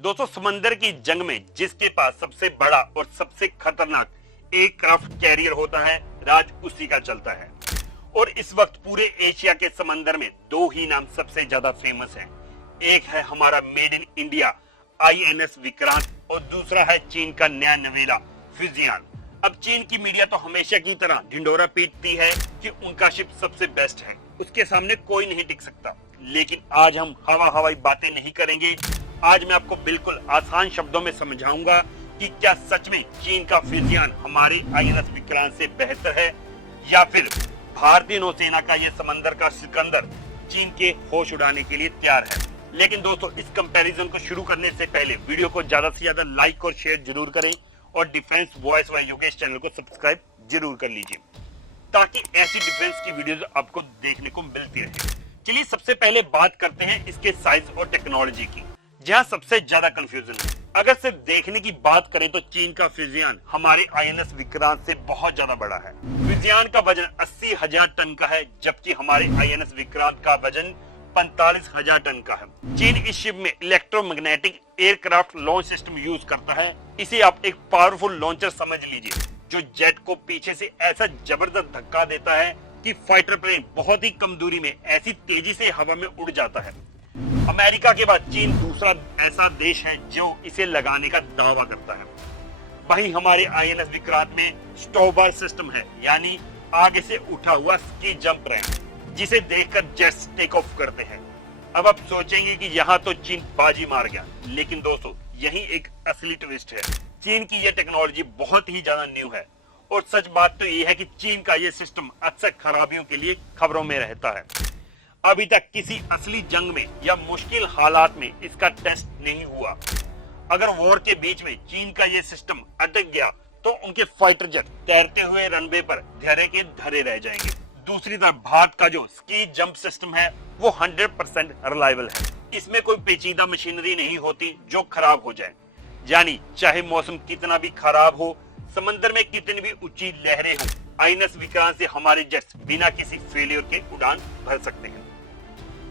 दोस्तों समंदर की जंग में जिसके पास सबसे बड़ा और सबसे खतरनाक एयरक्राफ्ट कैरियर होता है, राज उसी का चलता है। और इस वक्त पूरे एशिया के समंदर में दो ही नाम सबसे ज्यादा फेमस हैं। एक है हमारा made in India INS Vikrant और दूसरा है चीन का नया नवेला फ्यूजियान। अब चीन की मीडिया तो हमेशा की तरह ढिंडोरा पीटती है कि उनका शिप सबसे बेस्ट है, उसके सामने कोई नहीं टिक सकता। लेकिन आज हम हवाई बातें नहीं करेंगे। आज मैं आपको बिल्कुल आसान शब्दों में समझाऊंगा कि क्या सच में चीन का फ्यूजियान हमारे आईएनएस विक्रांत से बेहतर है या फिर भारतीय नौसेना का ये समंदर का सिकंदर चीन के होश उड़ाने के लिए तैयार है। लेकिन दोस्तों इस कंपैरिजन को शुरू करने से पहले वीडियो को ज्यादा से ज्यादा लाइक और शेयर जरूर करें और defence voice bye Yogesh channel को सब्सक्राइब जरूर कर लीजिए ताकि ऐसी डिफेंस की वीडियोस आपको देखने को मिलती रहे। चलिए सबसे पहले बात करते हैं इसके साइज और टेक्नोलॉजी की, जहां सबसे ज्यादा कंफ्यूजन है। अगर सिर्फ देखने की बात करें तो चीन का फ्यूजियान हमारे आईएनएस विक्रांत से बहुत ज्यादा बड़ा है। फ्यूजियान का वजन 80,000 टन का है, जबकि हमारे आईएनएस विक्रांत का वजन 45,000 टन का है। चीन इस शिप में electromagnetic aircraft launch system use करता है। इसे आप एक पावरफुल लॉन्चर समझ लीजिए जो जेट को पीछे से ऐसा जबरदस्त धक्का देता है कि फाइटर प्लेन बहुत ही कम दूरी में ऐसी तेजी से हवा में उड़ जाता है। अमेरिका के बाद चीन दूसरा ऐसा देश है जो इसे लगाने का दावा करता है। वहीं हमारे आईएनएस विक्रांत में स्टॉबार सिस्टम है, यानी आगे से उठा हुआ स्की जंप रैंप, जिसे देखकर जेट्स टेक ऑफ करते हैं। अब आप सोचेंगे कि यहाँ तो चीन बाजी मार गया, लेकिन दोस्तों यही एक असली ट्विस्ट है। चीन की यह टेक्नोलॉजी बहुत ही ज्यादा न्यू है और सच बात तो ये है कि चीन का यह सिस्टम अक्सर खराबियों के लिए खबरों में रहता है। अभी तक किसी असली जंग में या मुश्किल हालात में इसका टेस्ट नहीं हुआ। अगर वॉर के बीच में चीन का ये सिस्टम अटक गया तो उनके फाइटर जेट तैरते हुए रनवे पर धरे के धरे रह जाएंगे। दूसरी तरफ भारत का जो स्की जंप सिस्टम है वो 100% रिलायबल है। इसमें कोई पेचीदा मशीनरी नहीं होती जो खराब हो जाए, यानी चाहे मौसम कितना भी खराब हो, समंदर में कितनी भी ऊंची लहरें हो, आईएनएस विक्रांत से हमारे जेट्स बिना किसी फेलियर के उड़ान भर सकते हैं।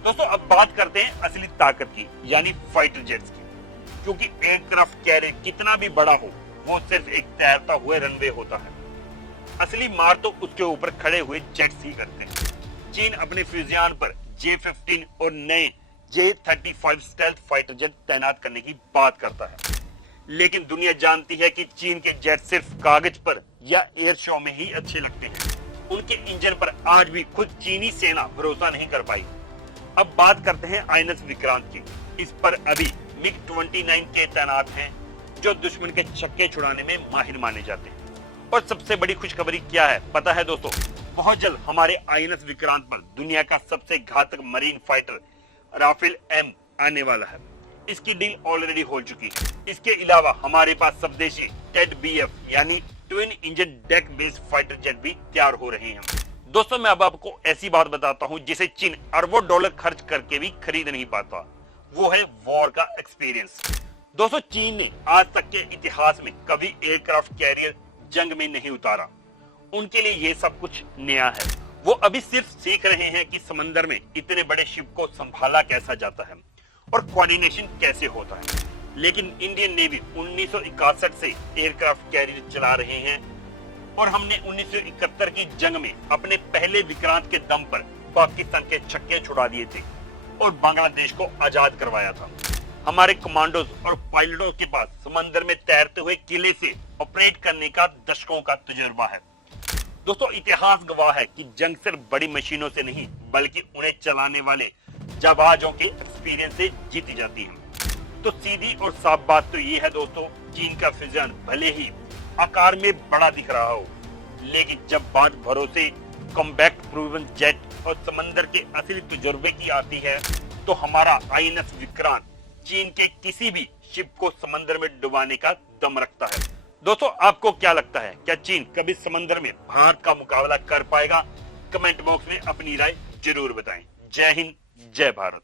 दोस्तों अब बात करते हैं असली ताकत की, यानी फाइटर जेट्स की। क्योंकि एयरक्राफ्ट कैरियर कितना भी बड़ा हो, वो सिर्फ एक तैरता हुआ रनवे होता है। असली मार तो उसके ऊपर खड़े हुए जेट्स ही करते हैं। चीन अपने फ्यूजियान पर J-15 और नए J-35 स्टेल्थ फाइटर जेट तैनात करने की बात करता है, लेकिन दुनिया जानती है कि चीन के जेट सिर्फ कागज पर या एयर शो में ही अच्छे लगते हैं। उनके इंजन पर आज भी खुद चीनी सेना भरोसा नहीं कर पाई। अब बात करते हैं आईएनएस विक्रांत की। इस पर अभी MiG-29 के तैनात हैं जो दुश्मन के छक्के छुड़ाने में माहिर माने जाते हैं। और सबसे बड़ी खुशखबरी क्या है पता है दोस्तों? बहुत जल्द हमारे आईएनएस विक्रांत पर दुनिया का सबसे घातक मरीन फाइटर राफेल M आने वाला है। इसकी डील ऑलरेडी हो चुकी है। इसके अलावा हमारे पास स्वदेशी टेड BF यानी twin engine deck based fighter jet भी तैयार हो रहे हैं। दोस्तों मैं अब आपको ऐसी बात बताता हूं जिसे चीन अरबों डॉलर खर्च करके भी खरीद नहीं पाता। वो है वॉर का एक्सपीरियंस। दोस्तों चीन ने आज तक के इतिहास में कभी एयरक्राफ्ट कैरियर जंग में नहीं उतारा। उनके लिए ये सब कुछ नया है। वो अभी सिर्फ सीख रहे हैं कि समंदर में इतने बड़े शिप को संभाला कैसा जाता है और कोऑर्डिनेशन कैसे होता है। लेकिन इंडियन नेवी 1961 से एयरक्राफ्ट कैरियर चला रहे हैं और हमने 1971 की जंग में अपने पहले विक्रांत के दम पर पाकिस्तान के छक्के छुड़ा दिए थे और बांग्लादेश को आजाद करवाया था। हमारे कमांडोज और पायलटों के पास समंदर में तैरते हुए किले से ऑपरेट करने का दशकों का तजुर्बा है। दोस्तों इतिहास गवाह है कि जंग सिर्फ बड़ी मशीनों से नहीं बल्कि उन्हें चलाने वाले जहाजों के एक्सपीरियंस से जीती जाती है। तो सीधी और साफ बात तो ये है दोस्तों, चीन का फ्यूजियान भले ही आकार में बड़ा दिख रहा हो, लेकिन जब बात भरोसे, कॉम्बैक्ट प्रूवन जेट और समंदर के असली तजुर्बे की आती है तो हमारा आईएनएस विक्रांत चीन के किसी भी शिप को समंदर में डुबाने का दम रखता है। दोस्तों आपको क्या लगता है, क्या चीन कभी समंदर में भारत का मुकाबला कर पाएगा? कमेंट बॉक्स में अपनी राय जरूर बताएं। जय हिंद, जय भारत।